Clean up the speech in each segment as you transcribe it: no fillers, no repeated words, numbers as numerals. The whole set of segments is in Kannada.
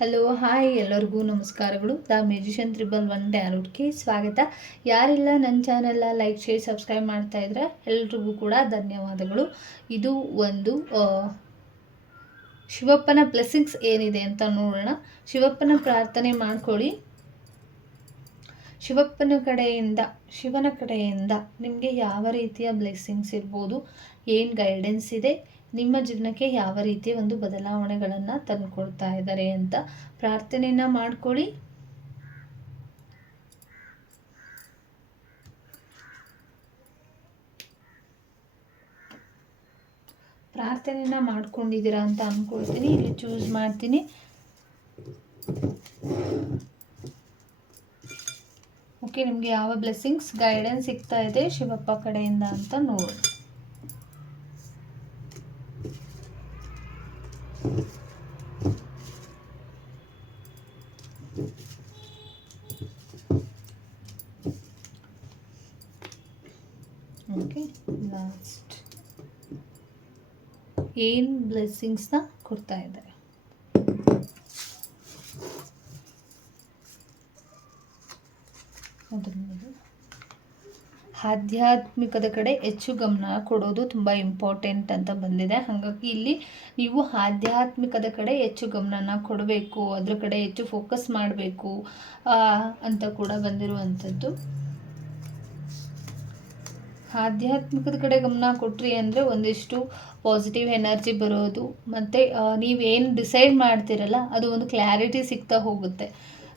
ಹಲೋ ಹಾಯ್ ಎಲ್ಲರಿಗೂ ನಮಸ್ಕಾರಗಳು. ದ ಮ್ಯೂಜಿಷಿಯನ್ 111 ಟ್ಯಾರೋಟ್ಗೆ ಸ್ವಾಗತ. ಯಾರೆಲ್ಲ ನನ್ನ ಚಾನೆಲ್ನ ಲೈಕ್ ಶೇರ್ ಸಬ್ಸ್ಕ್ರೈಬ್ ಮಾಡ್ತಾ ಇದ್ರೆ ಎಲ್ರಿಗೂ ಕೂಡ ಧನ್ಯವಾದಗಳು. ಇದು ಒಂದು ಶಿವಪ್ಪನ ಬ್ಲೆಸ್ಸಿಂಗ್ಸ್ ಏನಿದೆ ಅಂತ ನೋಡೋಣ. ಶಿವಪ್ಪನ ಪ್ರಾರ್ಥನೆ ಮಾಡ್ಕೊಳ್ಳಿ. ಶಿವನ ಕಡೆಯಿಂದ ನಿಮಗೆ ಯಾವ ರೀತಿಯ ಬ್ಲೆಸ್ಸಿಂಗ್ಸ್ ಇರ್ಬೋದು, ಏನು ಗೈಡೆನ್ಸ್ ಇದೆ, ನಿಮ್ಮ ಜೀವನಕ್ಕೆ ಯಾವ ರೀತಿಯ ಒಂದು ಬದಲಾವಣೆಗಳನ್ನು ತಂದುಕೊಡ್ತಾ ಇದ್ದಾರೆ ಅಂತ ಪ್ರಾರ್ಥನೆಯನ್ನು ಮಾಡ್ಕೊಳ್ಳಿ. ಪ್ರಾರ್ಥನೆಯನ್ನು ಮಾಡ್ಕೊಂಡಿದ್ದೀರಾ ಅಂತ ಅಂದ್ಕೊಳ್ತೀನಿ. ಇಲ್ಲಿ ಚೂಸ್ ಮಾಡ್ತೀನಿ. ಓಕೆ, ನಿಮಗೆ ಯಾವ ಬ್ಲೆಸ್ಸಿಂಗ್ಸ್ ಗೈಡೆನ್ಸ್ ಸಿಗ್ತಾ ಇದೆ ಶಿವಪ್ಪ ಕಡೆಯಿಂದ ಅಂತ ನೋಡಿ. ಓಕೆ, ಲಾಸ್ಟ್ ಏನು ಬ್ಲೆಸ್ಸಿಂಗ್ಸ್ನ ಕೊಡ್ತಾ ಇದ್ದಾರೆ. ಆಧ್ಯಾತ್ಮಿಕದ ಕಡೆ ಹೆಚ್ಚು ಗಮನ ಕೊಡೋದು ತುಂಬ ಇಂಪಾರ್ಟೆಂಟ್ ಅಂತ ಬಂದಿದೆ. ಹಾಗಾಗಿ ಇಲ್ಲಿ ನೀವು ಆಧ್ಯಾತ್ಮಿಕದ ಕಡೆ ಹೆಚ್ಚು ಗಮನನ ಕೊಡಬೇಕು, ಅದ್ರ ಕಡೆ ಹೆಚ್ಚು ಫೋಕಸ್ ಮಾಡಬೇಕು ಅಂತ ಕೂಡ ಬಂದಿರುವಂಥದ್ದು. ಆಧ್ಯಾತ್ಮಿಕದ ಕಡೆ ಗಮನ ಕೊಟ್ರಿ ಅಂದರೆ ಒಂದಿಷ್ಟು ಪಾಸಿಟಿವ್ ಎನರ್ಜಿ ಬರೋದು, ಮತ್ತು ನೀವೇನು ಡಿಸೈಡ್ ಮಾಡ್ತೀರಲ್ಲ ಅದು ಒಂದು ಕ್ಲಾರಿಟಿ ಸಿಗ್ತಾ ಹೋಗುತ್ತೆ.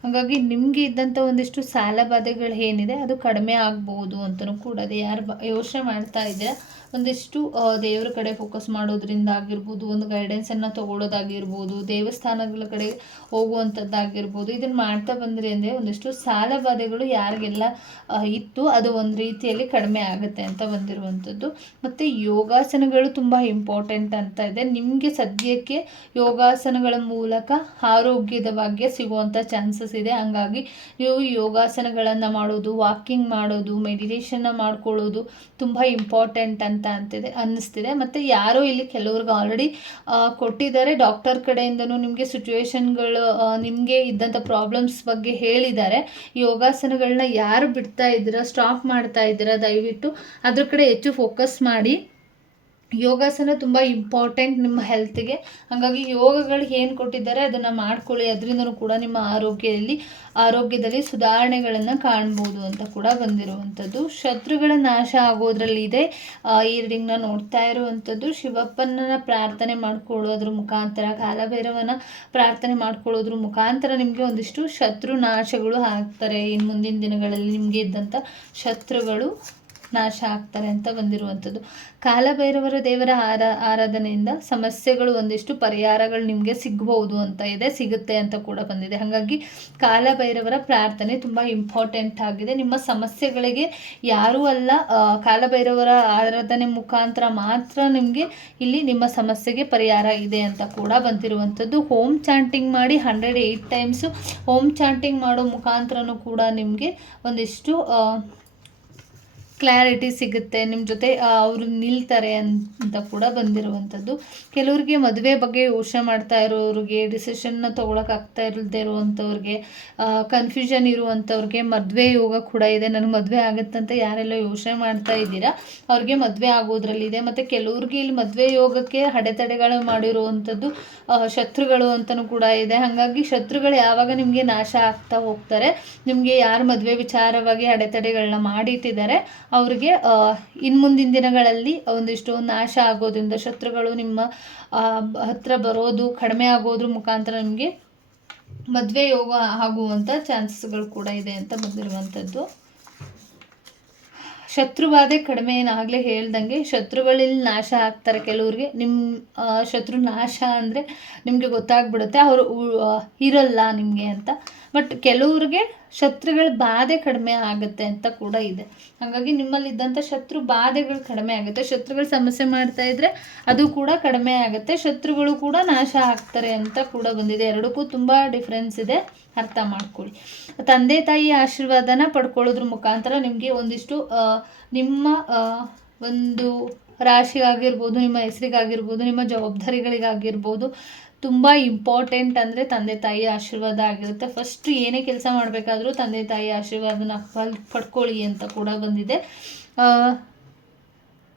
ಹಾಗಾಗಿ ನಿಮಗೆ ಇದ್ದಂಥ ಒಂದಿಷ್ಟು ಸಾಲ ಬಾಧೆಗಳು ಏನಿದೆ ಅದು ಕಡಿಮೆ ಆಗ್ಬೋದು ಅಂತಲೂ ಕೂಡ ಅದು ಯಾರು ಯೋಚನೆ ಮಾಡ್ತಾ ಇದ್ದೀರಾ ಒಂದಿಷ್ಟು ದೇವರ ಕಡೆ ಫೋಕಸ್ ಮಾಡೋದ್ರಿಂದ ಆಗಿರ್ಬೋದು, ಒಂದು ಗೈಡೆನ್ಸನ್ನು ತೊಗೊಳ್ಳೋದಾಗಿರ್ಬೋದು, ದೇವಸ್ಥಾನಗಳ ಕಡೆ ಹೋಗುವಂಥದ್ದಾಗಿರ್ಬೋದು, ಇದನ್ನು ಮಾಡ್ತಾ ಬಂದ್ರಿ ಅಂದರೆ ಒಂದಿಷ್ಟು ಸಾಲ ಬಾಧೆಗಳು ಯಾರಿಗೆಲ್ಲ ಇತ್ತು ಅದು ಒಂದು ರೀತಿಯಲ್ಲಿ ಕಡಿಮೆ ಆಗುತ್ತೆ ಅಂತ ಬಂದಿರುವಂಥದ್ದು. ಮತ್ತು ಯೋಗಾಸನಗಳು ತುಂಬ ಇಂಪಾರ್ಟೆಂಟ್ ಅಂತ ಇದೆ. ನಿಮಗೆ ಸದ್ಯಕ್ಕೆ ಯೋಗಾಸನಗಳ ಮೂಲಕ ಆರೋಗ್ಯದ ಬಗ್ಗೆ ಸಿಗುವಂಥ ಚಾನ್ಸಸ್ ಇದೆ. ಹಂಗಾಗಿ ನೀವು ಯೋಗಾಸನಗಳನ್ನು ಮಾಡೋದು, ವಾಕಿಂಗ್ ಮಾಡೋದು, ಮೆಡಿಟೇಷನ್ನ ಮಾಡ್ಕೊಳ್ಳೋದು ತುಂಬ ಇಂಪಾರ್ಟೆಂಟ್ ಅಂತ ಅನ್ನಿಸ್ತಿದೆ. ಮತ್ತು ಯಾರೋ ಇಲ್ಲಿ ಕೆಲವ್ರಿಗೆ ಆಲ್ರೆಡಿ ಕೊಟ್ಟಿದ್ದಾರೆ, ಡಾಕ್ಟರ್ ಕಡೆಯಿಂದನೂ ನಿಮಗೆ ಸಿಚುವೇಶನ್ಗಳು ನಿಮಗೆ ಇದ್ದಂಥ ಪ್ರಾಬ್ಲಮ್ಸ್ ಬಗ್ಗೆ ಹೇಳಿದ್ದಾರೆ. ಯೋಗಾಸನಗಳನ್ನ ಯಾರು ಬಿಡ್ತಾ ಇದ್ದೀರಾ, ಸ್ಟಾಪ್ ಮಾಡ್ತಾ ಇದ್ದೀರಾ, ದಯವಿಟ್ಟು ಅದ್ರ ಕಡೆ ಹೆಚ್ಚು ಫೋಕಸ್ ಮಾಡಿ. ಯೋಗಾಸನ ತುಂಬ ಇಂಪಾರ್ಟೆಂಟ್ ನಿಮ್ಮ ಹೆಲ್ತ್ಗೆ. ಹಾಗಾಗಿ ಯೋಗಗಳು ಏನು ಕೊಟ್ಟಿದ್ದಾರೆ ಅದನ್ನು ಮಾಡ್ಕೊಳ್ಳಿ. ಅದರಿಂದನೂ ಕೂಡ ನಿಮ್ಮ ಆರೋಗ್ಯದಲ್ಲಿ ಸುಧಾರಣೆಗಳನ್ನು ಕಾಣ್ಬೋದು ಅಂತ ಕೂಡ ಬಂದಿರುವಂಥದ್ದು. ಶತ್ರುಗಳ ನಾಶ ಆಗೋದ್ರಲ್ಲಿದೆ ಈ ರೀಡಿಂಗ್ನ ನೋಡ್ತಾ ಇರುವಂಥದ್ದು. ಶಿವಪ್ಪನ ಪ್ರಾರ್ಥನೆ ಮಾಡ್ಕೊಳ್ಳೋದ್ರ ಮುಖಾಂತರ, ಕಾಲಭೈರವನ ಪ್ರಾರ್ಥನೆ ಮಾಡ್ಕೊಳ್ಳೋದ್ರ ಮುಖಾಂತರ ನಿಮಗೆ ಒಂದಿಷ್ಟು ಶತ್ರು ನಾಶಗಳು ಆಗ್ತಾರೆ. ಇನ್ನು ಮುಂದಿನ ದಿನಗಳಲ್ಲಿ ನಿಮಗೆ ಇದ್ದಂಥ ಶತ್ರುಗಳು ನಾಶ ಆಗ್ತಾರೆ ಅಂತ ಬಂದಿರುವಂಥದ್ದು. ಕಾಲಭೈರವರ ದೇವರ ಆರಾಧನೆಯಿಂದ ಸಮಸ್ಯೆಗಳು ಒಂದಿಷ್ಟು ಪರಿಹಾರಗಳು ನಿಮಗೆ ಸಿಗ್ಬೋದು ಅಂತ ಇದೆ, ಸಿಗುತ್ತೆ ಅಂತ ಕೂಡ ಬಂದಿದೆ. ಹಾಗಾಗಿ ಕಾಲಭೈರವರ ಪ್ರಾರ್ಥನೆ ತುಂಬ ಇಂಪಾರ್ಟೆಂಟ್ ಆಗಿದೆ. ನಿಮ್ಮ ಸಮಸ್ಯೆಗಳಿಗೆ ಯಾರೂ ಅಲ್ಲ, ಕಾಲಭೈರವರ ಆರಾಧನೆ ಮುಖಾಂತರ ಮಾತ್ರ ನಿಮಗೆ ಇಲ್ಲಿ ನಿಮ್ಮ ಸಮಸ್ಯೆಗೆ ಪರಿಹಾರ ಇದೆ ಅಂತ ಕೂಡ ಬಂದಿರುವಂಥದ್ದು. ಹೋಮ್ ಚಾಂಟಿಂಗ್ ಮಾಡಿ 108 ಟೈಮ್ಸು ಹೋಮ್ ಚಾಂಟಿಂಗ್ ಮಾಡೋ ಮುಖಾಂತರನೂ ಕೂಡ ನಿಮಗೆ ಒಂದಿಷ್ಟು ಕ್ಲಾರಿಟಿ ಸಿಗುತ್ತೆ, ನಿಮ್ಮ ಜೊತೆ ಅವರು ನಿಲ್ತಾರೆ ಅಂತ ಕೂಡ ಬಂದಿರುವಂಥದ್ದು. ಕೆಲವ್ರಿಗೆ ಮದುವೆ ಬಗ್ಗೆ ಯೋಚನೆ ಮಾಡ್ತಾ ಇರೋರಿಗೆ, ಡಿಸಿಷನ್ನ ತೊಗೊಳಕ್ಕಾಗ್ತಾ ಇಲ್ಲದೆ ಇರುವಂಥವ್ರಿಗೆ, ಕನ್ಫ್ಯೂಷನ್ ಇರುವಂಥವ್ರಿಗೆ ಮದುವೆ ಯೋಗ ಕೂಡ ಇದೆ. ನನಗೆ ಮದುವೆ ಆಗುತ್ತಂತ ಯಾರೆಲ್ಲ ಯೋಚನೆ ಮಾಡ್ತಾ ಇದ್ದೀರಾ ಅವ್ರಿಗೆ ಮದುವೆ ಆಗೋದ್ರಲ್ಲಿದೆ. ಮತ್ತು ಕೆಲವ್ರಿಗೆ ಇಲ್ಲಿ ಮದುವೆ ಯೋಗಕ್ಕೆ ಅಡೆತಡೆಗಳು ಮಾಡಿರುವಂಥದ್ದು ಶತ್ರುಗಳು ಅಂತಲೂ ಕೂಡ ಇದೆ. ಹಾಗಾಗಿ ಶತ್ರುಗಳು ಯಾವಾಗ ನಿಮಗೆ ನಾಶ ಆಗ್ತಾ ಹೋಗ್ತಾರೆ, ನಿಮಗೆ ಯಾರು ಮದುವೆ ವಿಚಾರವಾಗಿ ಅಡೆತಡೆಗಳನ್ನ ಮಾಡಿಟ್ಟಿದ್ದಾರೆ ಅವ್ರಿಗೆ ಇನ್ನು ಮುಂದಿನ ದಿನಗಳಲ್ಲಿ ಒಂದಿಷ್ಟು ನಾಶ ಆಗೋದ್ರಿಂದ, ಶತ್ರುಗಳು ನಿಮ್ಮ ಹತ್ರ ಬರೋದು ಕಡಿಮೆ ಆಗೋದ್ರ ಮುಖಾಂತರ ನಿಮಗೆ ಮದುವೆ ಯೋಗ ಆಗುವಂಥ ಚಾನ್ಸಸ್ಗಳು ಕೂಡ ಇದೆ ಅಂತ ಬಂದಿರುವಂಥದ್ದು. ಶತ್ರುಬಾಧೆ ಕಡಿಮೆ, ಏನಾಗಲೇ ಹೇಳ್ದಂಗೆ ಶತ್ರುಗಳಲ್ಲಿ ನಾಶ ಆಗ್ತಾರೆ. ಕೆಲವ್ರಿಗೆ ನಿಮ್ಮ ಶತ್ರು ನಾಶ ಅಂದರೆ ನಿಮಗೆ ಗೊತ್ತಾಗ್ಬಿಡುತ್ತೆ ಅವರು ಇರಲ್ಲ ನಿಮಗೆ ಅಂತ. ಬಟ್ ಕೆಲವ್ರಿಗೆ ಶತ್ರುಗಳ ಬಾಧೆ ಕಡಿಮೆ ಆಗುತ್ತೆ ಅಂತ ಕೂಡ ಇದೆ. ಹಾಗಾಗಿ ನಿಮ್ಮಲ್ಲಿದ್ದಂಥ ಶತ್ರು ಬಾಧೆಗಳು ಕಡಿಮೆ ಆಗುತ್ತೆ. ಶತ್ರುಗಳು ಸಮಸ್ಯೆ ಮಾಡ್ತಾ ಇದ್ದರೆ ಅದು ಕೂಡ ಕಡಿಮೆ ಆಗುತ್ತೆ, ಶತ್ರುಗಳು ಕೂಡ ನಾಶ ಆಗ್ತಾರೆ ಅಂತ ಕೂಡ ಬಂದಿದೆ. ಎರಡಕ್ಕೂ ತುಂಬ ಡಿಫ್ರೆನ್ಸ್ ಇದೆ, ಅರ್ಥ ಮಾಡ್ಕೊಳ್ಳಿ. ತಂದೆ ತಾಯಿ ಆಶೀರ್ವಾದನ ಪಡ್ಕೊಳ್ಳೋದ್ರ ಮುಖಾಂತರ ನಿಮಗೆ ಒಂದಿಷ್ಟು ನಿಮ್ಮ ಒಂದು ರಾಶಿಗಾಗಿರ್ಬೋದು, ನಿಮ್ಮ ಹೆಸರಿಗಾಗಿರ್ಬೋದು, ನಿಮ್ಮ ಜವಾಬ್ದಾರಿಗಳಿಗಾಗಿರ್ಬೋದು ತುಂಬ ಇಂಪಾರ್ಟೆಂಟ್ ಅಂದರೆ ತಂದೆ ತಾಯಿ ಆಶೀರ್ವಾದ ಆಗಿರುತ್ತೆ. ಫಸ್ಟ್ ಏನೇ ಕೆಲಸ ಮಾಡಬೇಕಾದ್ರೂ ತಂದೆ ತಾಯಿ ಆಶೀರ್ವಾದನ ಪಡ್ಕೊಳ್ಳಿ ಅಂತ ಕೂಡ ಬಂದಿದೆ.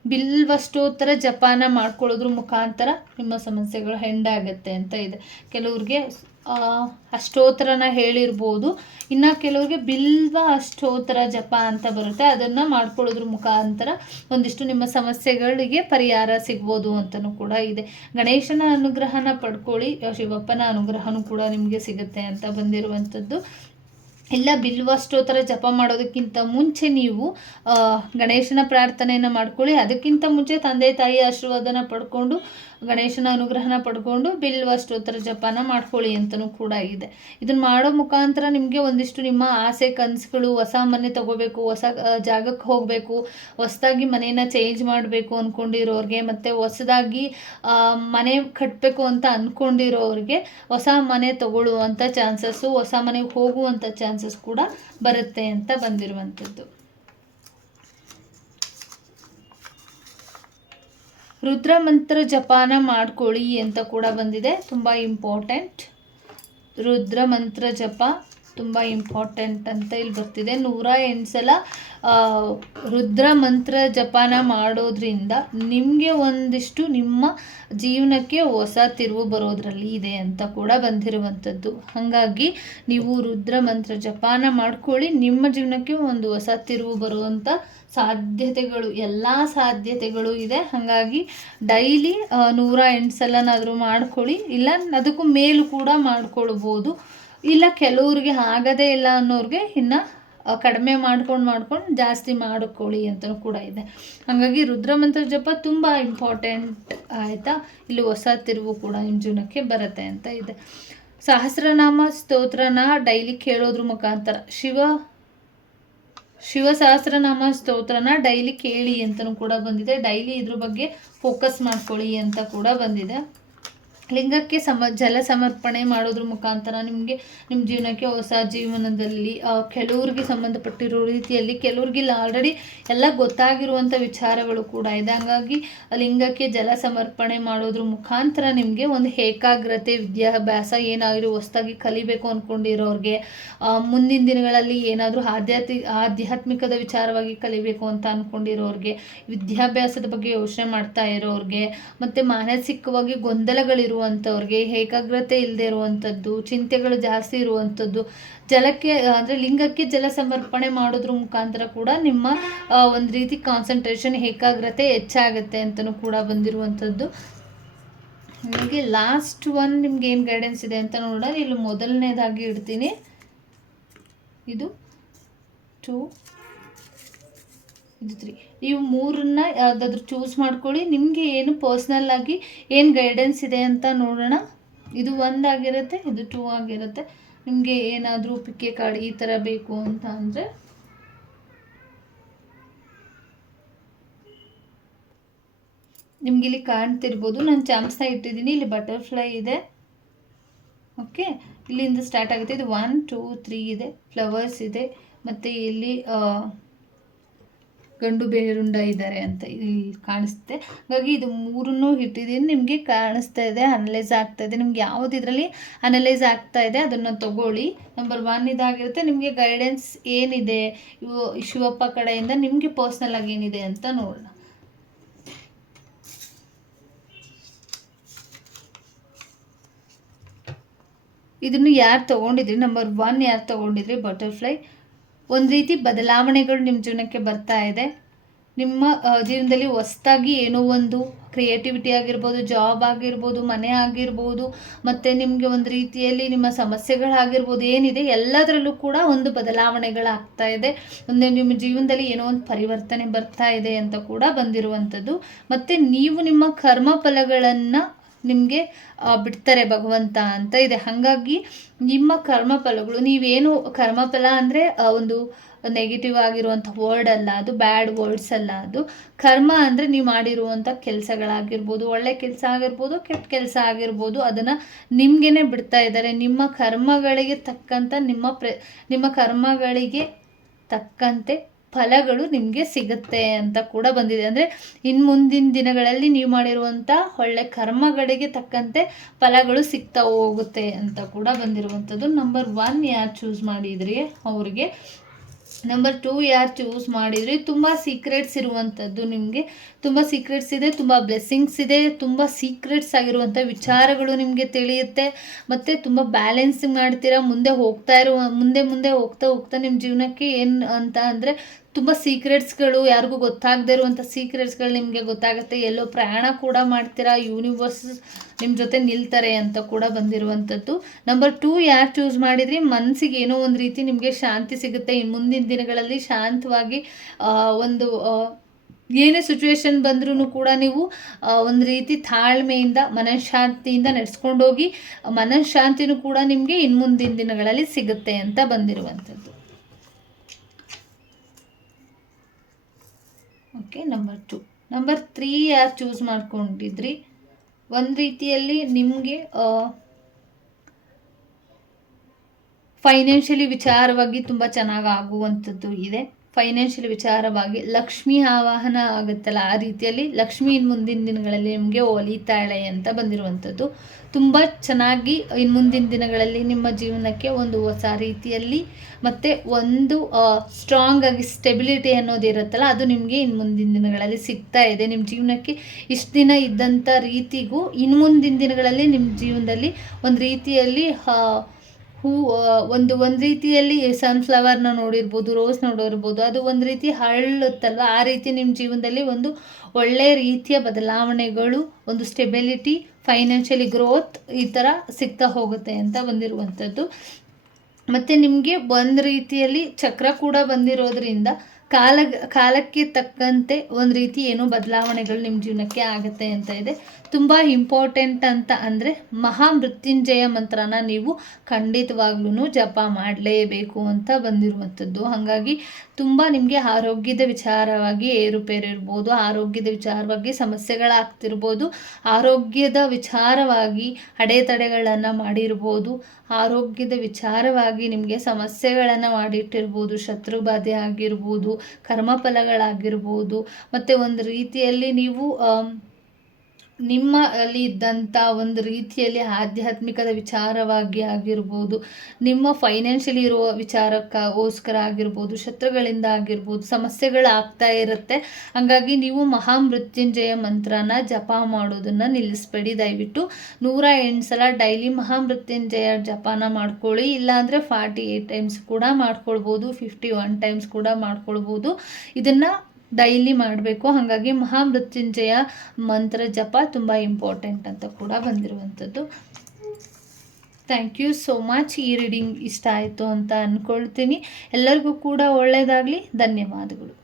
ಬಿಲ್ವಷ್ಟೋತ್ತರ ಜಪಾನ ಮಾಡ್ಕೊಳ್ಳೋದ್ರ ಮುಖಾಂತರ ನಿಮ್ಮ ಸಮಸ್ಯೆಗಳು ಹೆಂಡಾಗತ್ತೆ ಅಂತ ಇದೆ. ಕೆಲವ್ರಿಗೆ ಅಷ್ಟೋತ್ತರನ ಹೇಳಿರ್ಬೋದು, ಇನ್ನು ಕೆಲವ್ರಿಗೆ ಬಿಲ್ವ ಅಷ್ಟೋತ್ತರ ಜಪ ಅಂತ ಬರುತ್ತೆ, ಅದನ್ನು ಮಾಡ್ಕೊಳ್ಳೋದ್ರ ಮುಖಾಂತರ ಒಂದಿಷ್ಟು ನಿಮ್ಮ ಸಮಸ್ಯೆಗಳಿಗೆ ಪರಿಹಾರ ಸಿಗ್ಬೋದು ಅಂತಲೂ ಕೂಡ ಇದೆ. ಗಣೇಶನ ಅನುಗ್ರಹನ ಪಡ್ಕೊಳ್ಳಿ, ಶಿವಪ್ಪನ ಅನುಗ್ರಹನೂ ಕೂಡ ನಿಮಗೆ ಸಿಗುತ್ತೆ ಅಂತ ಬಂದಿರುವಂಥದ್ದು. ಇಲ್ಲ ಬಿಲ್ವಷ್ಟೋತ್ತರ ಜಪ ಮಾಡೋದಕ್ಕಿಂತ ಮುಂಚೆ ನೀವು ಗಣೇಶನ ಪ್ರಾರ್ಥನೆಯನ್ನು ಮಾಡ್ಕೊಳ್ಳಿ. ಅದಕ್ಕಿಂತ ಮುಂಚೆ ತಂದೆ ತಾಯಿ ಆಶೀರ್ವಾದನ ಪಡ್ಕೊಂಡು ಗಣೇಶನ ಅನುಗ್ರಹನ ಪಡ್ಕೊಂಡು ಬಿಲ್ವಷ್ಟೋತ್ತರ ಜಪನ ಮಾಡ್ಕೊಳ್ಳಿ ಅಂತಲೂ ಕೂಡ ಇದೆ. ಇದನ್ನು ಮಾಡೋ ಮುಖಾಂತರ ನಿಮಗೆ ಒಂದಿಷ್ಟು ನಿಮ್ಮ ಆಸೆ ಕನಸುಗಳು, ಹೊಸ ಮನೆ ತಗೋಬೇಕು, ಹೊಸ ಜಾಗಕ್ಕೆ ಹೋಗಬೇಕು, ಹೊಸದಾಗಿ ಮನೇನ ಚೇಂಜ್ ಮಾಡಬೇಕು ಅಂದ್ಕೊಂಡಿರೋರಿಗೆ, ಮತ್ತು ಹೊಸದಾಗಿ ಮನೆ ಕಟ್ಟಬೇಕು ಅಂತ ಅಂದ್ಕೊಂಡಿರೋರಿಗೆ ಹೊಸ ಮನೆ ತಗೊಳ್ಳುವಂಥ ಚಾನ್ಸಸ್ಸು, ಹೊಸ ಮನೆಗೆ ಹೋಗುವಂಥ ಚಾನ್ಸಸ್ ಕೂಡ ಬರುತ್ತೆ ಅಂತ ಬಂದಿರುವಂಥದ್ದು. ರುದ್ರ ಮಂತ್ರ ಜಪಾನ ಮಾಡ್ಕೊಳ್ಳಿ ಅಂತ ಕೂಡ ಬಂದಿದೆ, ತುಂಬ ಇಂಪಾರ್ಟೆಂಟ್. ರುದ್ರ ಮಂತ್ರ ಜಪ ತುಂಬ ಇಂಪಾರ್ಟೆಂಟ್ ಅಂತ ಇಲ್ಲಿ ಬರ್ತಿದೆ. 108 ಸಲ ರುದ್ರ ಮಂತ್ರ ಜಪಾನ ಮಾಡೋದ್ರಿಂದ ನಿಮಗೆ ಒಂದಿಷ್ಟು ನಿಮ್ಮ ಜೀವನಕ್ಕೆ ಹೊಸ ತಿರುವು ಬರೋದ್ರಲ್ಲಿ ಇದೆ ಅಂತ ಕೂಡ ಬಂದಿರುವಂಥದ್ದು. ಹಾಗಾಗಿ ನೀವು ರುದ್ರ ಮಂತ್ರ ಜಪಾನ ಮಾಡ್ಕೊಳ್ಳಿ, ನಿಮ್ಮ ಜೀವನಕ್ಕೆ ಒಂದು ಹೊಸ ತಿರುವು ಬರುವಂಥ ಸಾಧ್ಯತೆಗಳು, ಎಲ್ಲ ಸಾಧ್ಯತೆಗಳು ಇದೆ. ಹಾಗಾಗಿ ಡೈಲಿ 108 ಸಲನಾದರೂ ಮಾಡ್ಕೊಳ್ಳಿ, ಇಲ್ಲ ಅದಕ್ಕೂ ಮೇಲೂ ಕೂಡ ಮಾಡ್ಕೊಳ್ಬೋದು. ಇಲ್ಲ ಕೆಲವ್ರಿಗೆ ಆಗದೇ ಇಲ್ಲ ಅನ್ನೋರಿಗೆ ಇನ್ನು ಕಡಿಮೆ ಮಾಡ್ಕೊಂಡು ಜಾಸ್ತಿ ಮಾಡ್ಕೊಳ್ಳಿ ಅಂತಲೂ ಕೂಡ ಇದೆ. ಹಾಗಾಗಿ ರುದ್ರಮಂತ್ರ ಜಪ ತುಂಬ ಇಂಪಾರ್ಟೆಂಟ್ ಆಯಿತಾ. ಇಲ್ಲಿ ಹೊಸ ತಿರುವು ಕೂಡ ನಿಮ್ಮ ಜೀವನಕ್ಕೆ ಬರುತ್ತೆ ಅಂತ ಇದೆ. ಸಹಸ್ರನಾಮ ಸ್ತೋತ್ರನ ಡೈಲಿ ಕೇಳೋದ್ರ ಮುಖಾಂತರ ಶಿವ ಸಹಸ್ರನಾಮ ಸ್ತೋತ್ರನ ಡೈಲಿ ಕೇಳಿ ಅಂತಲೂ ಕೂಡ ಬಂದಿದೆ. ಡೈಲಿ ಇದ್ರ ಬಗ್ಗೆ ಫೋಕಸ್ ಮಾಡ್ಕೊಳ್ಳಿ ಅಂತ ಕೂಡ ಬಂದಿದೆ. ಲಿಂಗಕ್ಕೆ ಜಲ ಸಮರ್ಪಣೆ ಮಾಡೋದ್ರ ಮುಖಾಂತರ ನಿಮಗೆ ನಿಮ್ಮ ಜೀವನಕ್ಕೆ ಹೊಸ ಜೀವನದಲ್ಲಿ ಕೆಲವ್ರಿಗೆ ಸಂಬಂಧಪಟ್ಟಿರೋ ರೀತಿಯಲ್ಲಿ ಕೆಲವ್ರಿಗೆ ಆಲ್ರೆಡಿ ಎಲ್ಲ ಗೊತ್ತಾಗಿರುವಂಥ ವಿಚಾರಗಳು ಕೂಡ ಇದೆ. ಹಾಗಾಗಿ ಲಿಂಗಕ್ಕೆ ಜಲ ಸಮರ್ಪಣೆ ಮಾಡೋದ್ರ ಮುಖಾಂತರ ನಿಮಗೆ ಒಂದು ಏಕಾಗ್ರತೆ, ವಿದ್ಯಾಭ್ಯಾಸ ಏನಾದರೂ ಹೊಸದಾಗಿ ಕಲಿಬೇಕು ಅಂದ್ಕೊಂಡಿರೋರಿಗೆ, ಮುಂದಿನ ದಿನಗಳಲ್ಲಿ ಏನಾದರೂ ಆಧ್ಯಾತ್ಮಿಕದ ವಿಚಾರವಾಗಿ ಕಲಿಬೇಕು ಅಂತ ಅಂದ್ಕೊಂಡಿರೋರಿಗೆ, ವಿದ್ಯಾಭ್ಯಾಸದ ಬಗ್ಗೆ ಯೋಚನೆ ಮಾಡ್ತಾ ಇರೋರಿಗೆ, ಮತ್ತು ಮಾನಸಿಕವಾಗಿ ಗೊಂದಲಗಳಿರುವಂಥವ್ರಿಗೆ, ಏಕಾಗ್ರತೆ ಇಲ್ಲದೆ ಇರುವಂಥದ್ದು, ಚಿಂತೆಗಳು ಜಾಸ್ತಿ ಇರುವಂಥದ್ದು, ಜಲಕ್ಕೆ ಅಂದರೆ ಲಿಂಗಕ್ಕೆ ಜಲ ಸಮರ್ಪಣೆ ಮಾಡೋದ್ರ ಮುಖಾಂತರ ಕೂಡ ನಿಮ್ಮ ಒಂದು ರೀತಿ ಕಾನ್ಸಂಟ್ರೇಷನ್, ಏಕಾಗ್ರತೆ ಹೆಚ್ಚಾಗುತ್ತೆ ಅಂತಲೂ ಕೂಡ ಬಂದಿರುವಂಥದ್ದು. ನಿಮಗೆ ಲಾಸ್ಟ್ ಒನ್ ನಿಮ್ಗೆ ಏನು ಗೈಡೆನ್ಸ್ ಇದೆ ಅಂತ ನೋಡೋಣ. ಇಲ್ಲಿ ಮೊದಲನೇದಾಗಿ ಇಡ್ತೀನಿ, ಇದು 2, ಇದು 3. ನೀವು 3ನ್ನ ಯಾವುದಾದ್ರೂ ಚೂಸ್ ಮಾಡ್ಕೊಳ್ಳಿ. ನಿಮಗೆ ಏನು ಪರ್ಸ್ನಲ್ ಆಗಿ ಏನು ಗೈಡೆನ್ಸ್ ಇದೆ ಅಂತ ನೋಡೋಣ. ಇದು 1 ಆಗಿರುತ್ತೆ, ಇದು 2 ಆಗಿರುತ್ತೆ. ನಿಮಗೆ ಏನಾದರೂ ಪಿಕ್ಕೆ ಕಾರ್ಡ್ ಈ ಥರ ಬೇಕು ಅಂತ ಅಂದರೆ ನಿಮ್ಗೆ ಇಲ್ಲಿ ಕಾಣ್ತಿರ್ಬೋದು. ನಾನು ಚಾಮ್ಸ್ನ ಇಟ್ಟಿದ್ದೀನಿ, ಇಲ್ಲಿ ಬಟರ್ಫ್ಲೈ ಇದೆ. ಓಕೆ, ಇಲ್ಲಿಂದ ಸ್ಟಾರ್ಟ್ ಆಗುತ್ತೆ. ಇದು 1, 2, 3 ಇದೆ, ಫ್ಲವರ್ಸ್ ಇದೆ, ಮತ್ತು ಇಲ್ಲಿ ಗಂಡು ಬೇರುಂಡ ಇದ್ದಾರೆ ಅಂತ ಇಲ್ಲಿ ಕಾಣಿಸುತ್ತೆ. ಹಾಗಾಗಿ ಇದು 3 ಇಟ್ಟಿದ್ದೀನಿ, ನಿಮಗೆ ಕಾಣಿಸ್ತಾ ಇದೆ, ಅನಲೈಸ್ ಆಗ್ತಾ ಇದೆ. ನಿಮ್ಗೆ ಯಾವುದು ಇದರಲ್ಲಿ ಅನಲೈಸ್ ಆಗ್ತಾ ಇದೆ ಅದನ್ನು ತಗೊಳ್ಳಿ. ನಂಬರ್ 1 ಇದಾಗಿರುತ್ತೆ. ನಿಮಗೆ ಗೈಡೆನ್ಸ್ ಏನಿದೆ ಶಿವಪ್ಪ ಕಡೆಯಿಂದ ನಿಮಗೆ ಪರ್ಸ್ನಲ್ ಆಗಿ ಏನಿದೆ ಅಂತ ನೋಡೋಣ. ಇದನ್ನು ಯಾರು ತೊಗೊಂಡಿದ್ರಿ, ನಂಬರ್ 1 ಯಾರು ತೊಗೊಂಡಿದ್ರಿ, ಬಟರ್ಫ್ಲೈ. ಒಂದು ರೀತಿ ಬದಲಾವಣೆಗಳು ನಿಮ್ಮ ಜೀವನಕ್ಕೆ ಬರ್ತಾ ಇದೆ. ನಿಮ್ಮ ಜೀವನದಲ್ಲಿ ಹೊಸದಾಗಿ ಏನೋ ಒಂದು ಕ್ರಿಯೇಟಿವಿಟಿ ಆಗಿರ್ಬೋದು, ಜಾಬ್ ಆಗಿರ್ಬೋದು, ಮನೆ ಆಗಿರ್ಬೋದು, ಮತ್ತು ನಿಮಗೆ ಒಂದು ರೀತಿಯಲ್ಲಿ ನಿಮ್ಮ ಸಮಸ್ಯೆಗಳಾಗಿರ್ಬೋದು, ಏನಿದೆ ಎಲ್ಲದರಲ್ಲೂ ಕೂಡ ಒಂದು ಬದಲಾವಣೆಗಳಾಗ್ತಾ ಇದೆ. ಒಂದು ನಿಮ್ಮ ಜೀವನದಲ್ಲಿ ಏನೋ ಒಂದು ಪರಿವರ್ತನೆ ಬರ್ತಾ ಇದೆ ಅಂತ ಕೂಡ ಬಂದಿರುವಂಥದ್ದು. ಮತ್ತು ನೀವು ನಿಮ್ಮ ಕರ್ಮ ಫಲಗಳನ್ನು ನಿಮಗೆ ಬಿಡ್ತಾರೆ ಭಗವಂತ ಅಂತ ಇದೆ. ಹಾಗಾಗಿ ನಿಮ್ಮ ಕರ್ಮಫಲಗಳು, ನೀವೇನು ಕರ್ಮಫಲ ಅಂದರೆ ಒಂದು ನೆಗೆಟಿವ್ ಆಗಿರುವಂಥ ವರ್ಡ್ ಅಲ್ಲ, ಅದು ಬ್ಯಾಡ್ ವರ್ಡ್ಸ್ ಅಲ್ಲ. ಅದು ಕರ್ಮ ಅಂದರೆ ನೀವು ಮಾಡಿರುವಂಥ ಕೆಲಸಗಳಾಗಿರ್ಬೋದು, ಒಳ್ಳೆ ಕೆಲಸ ಆಗಿರ್ಬೋದು, ಕೆಟ್ಟ ಕೆಲಸ ಆಗಿರ್ಬೋದು, ಅದನ್ನು ನಿಮಗೇ ಬಿಡ್ತಾ ಇದ್ದಾರೆ. ನಿಮ್ಮ ಕರ್ಮಗಳಿಗೆ ತಕ್ಕಂಥ ನಿಮ್ಮ ಕರ್ಮಗಳಿಗೆ ತಕ್ಕಂತೆ ಫಲಗಳು ನಿಮಗೆ ಸಿಗುತ್ತೆ ಅಂತ ಕೂಡ ಬಂದಿದೆ. ಅಂದರೆ ಇನ್ನು ಮುಂದಿನ ದಿನಗಳಲ್ಲಿ ನೀವು ಮಾಡಿರುವಂಥ ಒಳ್ಳೆ ಕರ್ಮಗಳಿಗೆ ತಕ್ಕಂತೆ ಫಲಗಳು ಸಿಗ್ತಾ ಹೋಗುತ್ತೆ ಅಂತ ಕೂಡ ಬಂದಿರುವಂಥದ್ದು. ನಂಬರ್ 1 ಯಾರು ಚೂಸ್ ಮಾಡಿದ್ರಿ ಅವ್ರಿಗೆ. ನಂಬರ್ 2 ಯಾರು ಚೂಸ್ ಮಾಡಿದ್ರಿ, ತುಂಬ ಸೀಕ್ರೆಟ್ಸ್ ಇರುವಂಥದ್ದು, ನಿಮಗೆ ತುಂಬ ಸೀಕ್ರೆಟ್ಸ್ ಇದೆ, ತುಂಬ ಬ್ಲೆಸ್ಸಿಂಗ್ಸ್ ಇದೆ, ತುಂಬ ಸೀಕ್ರೆಟ್ಸ್ ಆಗಿರುವಂಥ ವಿಚಾರಗಳು ನಿಮಗೆ ತಿಳಿಯುತ್ತೆ. ಮತ್ತು ತುಂಬ ಬ್ಯಾಲೆನ್ಸಿಂಗ್ ಮಾಡ್ತೀರಾ. ಮುಂದೆ ಹೋಗ್ತಾ ನಿಮ್ಮ ಜೀವನಕ್ಕೆ ಏನು ಅಂತ ಅಂದರೆ ತುಂಬ ಸೀಕ್ರೆಟ್ಸ್ಗಳು, ಯಾರಿಗೂ ಗೊತ್ತಾಗದೇ ಇರುವಂಥ ಸೀಕ್ರೆಟ್ಸ್ಗಳು ನಿಮಗೆ ಗೊತ್ತಾಗುತ್ತೆ. ಎಲ್ಲೋ ಪ್ರಯಾಣ ಕೂಡ ಮಾಡ್ತೀರಾ, ಯೂನಿವರ್ಸ್ ನಿಮ್ಮ ಜೊತೆ ನಿಲ್ತಾರೆ ಅಂತ ಕೂಡ ಬಂದಿರುವಂಥದ್ದು. ನಂಬರ್ 2 ಯಾರು ಚೂಸ್ ಮಾಡಿದ್ರಿ, ಮನಸ್ಸಿಗೆ ಏನೋ ಒಂದು ರೀತಿ ನಿಮಗೆ ಶಾಂತಿ ಸಿಗುತ್ತೆ. ಇನ್ನು ಮುಂದಿನ ದಿನಗಳಲ್ಲಿ ಶಾಂತವಾಗಿ ಒಂದು ಏನೇ ಸಿಚುವೇಶನ್ ಬಂದ್ರೂ ಕೂಡ ನೀವು ಒಂದು ರೀತಿ ತಾಳ್ಮೆಯಿಂದ ಮನಃಶಾಂತಿಯಿಂದ ನಡೆಸ್ಕೊಂಡೋಗಿ ಮನಃಶಾಂತಿನೂ ಕೂಡ ನಿಮಗೆ ಇನ್ನು ಮುಂದಿನ ದಿನಗಳಲ್ಲಿ ಸಿಗುತ್ತೆ ಅಂತ ಬಂದಿರುವಂಥದ್ದು. Okay, number 2. ನಂಬರ್ 3 ಯಾರು ಚೂಸ್ ಮಾಡ್ಕೊಂಡಿದ್ರಿ, ಒಂದು ರೀತಿಯಲ್ಲಿ ನಿಮಗೆ ಫೈನಾನ್ಷಿಯಲಿ ವಿಚಾರವಾಗಿ ತುಂಬ ಚೆನ್ನಾಗಿ ಆಗುವಂಥದ್ದು ಇದೆ. ಫೈನಾನ್ಷಿಯಲ್ ವಿಚಾರವಾಗಿ ಲಕ್ಷ್ಮಿ ಆವಾಹನ ಆಗುತ್ತಲ್ಲ, ಆ ರೀತಿಯಲ್ಲಿ ಲಕ್ಷ್ಮಿ ಇನ್ನು ಮುಂದಿನ ದಿನಗಳಲ್ಲಿ ನಿಮಗೆ ಒಲಿತಾಳೆ ಅಂತ ಬಂದಿರುವಂಥದ್ದು. ತುಂಬ ಚೆನ್ನಾಗಿ ಇನ್ನು ಮುಂದಿನ ದಿನಗಳಲ್ಲಿ ನಿಮ್ಮ ಜೀವನಕ್ಕೆ ಒಂದು ಹೊಸ ರೀತಿಯಲ್ಲಿ ಮತ್ತು ಒಂದು ಸ್ಟ್ರಾಂಗ್ ಆಗಿ ಸ್ಟೆಬಿಲಿಟಿ ಅನ್ನೋದು ಇರುತ್ತಲ್ಲ, ಅದು ನಿಮಗೆ ಇನ್ನು ಮುಂದಿನ ದಿನಗಳಲ್ಲಿ ಸಿಗ್ತಾ ಇದೆ. ನಿಮ್ಮ ಜೀವನಕ್ಕೆ ಇಷ್ಟು ದಿನ ಇದ್ದಂಥ ರೀತಿಗೂ ಇನ್ನು ಮುಂದಿನ ದಿನಗಳಲ್ಲಿ ನಿಮ್ಮ ಜೀವನದಲ್ಲಿ ಒಂದು ರೀತಿಯಲ್ಲಿ ಒಂದು ರೀತಿಯಲ್ಲಿ ಸನ್ಫ್ಲವರ್ನ ನೋಡಿರ್ಬೋದು, ರೋಸ್ ನೋಡಿರ್ಬೋದು, ಅದು ಒಂದು ರೀತಿ ಹರಳುತ್ತಲ್ವ, ಆ ರೀತಿ ನಿಮ್ಮ ಜೀವನದಲ್ಲಿ ಒಂದು ಒಳ್ಳೆಯ ರೀತಿಯ ಬದಲಾವಣೆಗಳು, ಒಂದು ಸ್ಟೆಬಿಲಿಟಿ, ಫೈನಾನ್ಷಿಯಲಿ ಗ್ರೋತ್ ಈ ಥರ ಸಿಗ್ತಾ ಹೋಗುತ್ತೆ ಅಂತ ಬಂದಿರುವಂಥದ್ದು. ಮತ್ತು ನಿಮಗೆ ಒಂದು ರೀತಿಯಲ್ಲಿ ಚಕ್ರ ಕೂಡ ಬಂದಿರೋದ್ರಿಂದ ಕಾಲಕ್ಕೆ ತಕ್ಕಂತೆ ಒಂದು ರೀತಿ ಏನೋ ಬದಲಾವಣೆಗಳು ನಿಮ್ಮ ಜೀವನಕ್ಕೆ ಆಗುತ್ತೆ ಅಂತ ಇದೆ. ತುಂಬ ಇಂಪಾರ್ಟೆಂಟ್ ಅಂತ ಅಂದರೆ ಮಹಾಮೃತ್ಯುಂಜಯ ಮಂತ್ರನ ನೀವು ಖಂಡಿತವಾಗ್ಲೂ ಜಪ ಮಾಡಲೇಬೇಕು ಅಂತ ಬಂದಿರುವಂಥದ್ದು. ಹಾಗಾಗಿ ತುಂಬ ನಿಮಗೆ ಆರೋಗ್ಯದ ವಿಚಾರವಾಗಿ ಏರುಪೇರು ಇರ್ಬೋದು, ಆರೋಗ್ಯದ ವಿಚಾರವಾಗಿ ಸಮಸ್ಯೆಗಳಾಗ್ತಿರ್ಬೋದು, ಆರೋಗ್ಯದ ವಿಚಾರವಾಗಿ ಅಡೆತಡೆಗಳನ್ನು ಮಾಡಿರ್ಬೋದು, ಆರೋಗ್ಯದ ವಿಚಾರವಾಗಿ ನಿಮಗೆ ಸಮಸ್ಯೆಗಳನ್ನು ಮಾಡಿಟ್ಟಿರ್ಬೋದು, ಶತ್ರುಬಾಧೆ ಆಗಿರ್ಬೋದು, ಕರ್ಮಫಲಗಳಾಗಿರ್ಬೋದು, ಮತ್ತು ಒಂದು ರೀತಿಯಲ್ಲಿ ನೀವು ನಿಮ್ಮ ಅಲ್ಲಿ ಇದ್ದಂಥ ಒಂದು ರೀತಿಯಲ್ಲಿ ಆಧ್ಯಾತ್ಮಿಕದ ವಿಚಾರವಾಗಿ ಆಗಿರ್ಬೋದು, ನಿಮ್ಮ ಫೈನಾನ್ಷಿಯಲಿ ಇರುವ ವಿಚಾರಕ್ಕೋಸ್ಕರ ಆಗಿರ್ಬೋದು, ಶತ್ರುಗಳಿಂದ ಆಗಿರ್ಬೋದು ಸಮಸ್ಯೆಗಳಾಗ್ತಾ ಇರುತ್ತೆ. ಹಾಗಾಗಿ ನೀವು ಮಹಾಮೃತ್ಯುಂಜಯ ಮಂತ್ರನ ಜಪ ಮಾಡೋದನ್ನು ನಿಲ್ಲಿಸ್ಬೇಡಿ. ದಯವಿಟ್ಟು 108 ಸಲ ಡೈಲಿ ಮಹಾಮೃತ್ಯುಂಜಯ ಜಪನ ಮಾಡ್ಕೊಳ್ಳಿ. ಇಲ್ಲಾಂದರೆ 48 ಟೈಮ್ಸ್ ಕೂಡ ಮಾಡ್ಕೊಳ್ಬೋದು, 51 ಟೈಮ್ಸ್ ಕೂಡ ಮಾಡ್ಕೊಳ್ಬೋದು. ಇದನ್ನು ಡೈಲಿ ಮಾಡಬೇಕು. ಹಾಗಾಗಿ ಮಹಾಮೃತ್ಯುಂಜಯ ಮಂತ್ರ ಜಪ ತುಂಬ ಇಂಪಾರ್ಟೆಂಟ್ ಅಂತ ಕೂಡ ಬಂದಿರುವಂಥದ್ದು. Thank you so much. ಈ ರೀಡಿಂಗ್ ಇಷ್ಟ ಆಯಿತು ಅಂತ ಅಂದ್ಕೊಳ್ತೀನಿ. ಎಲ್ಲರಿಗೂ ಕೂಡ ಒಳ್ಳೆಯದಾಗಲಿ. ಧನ್ಯವಾದಗಳು.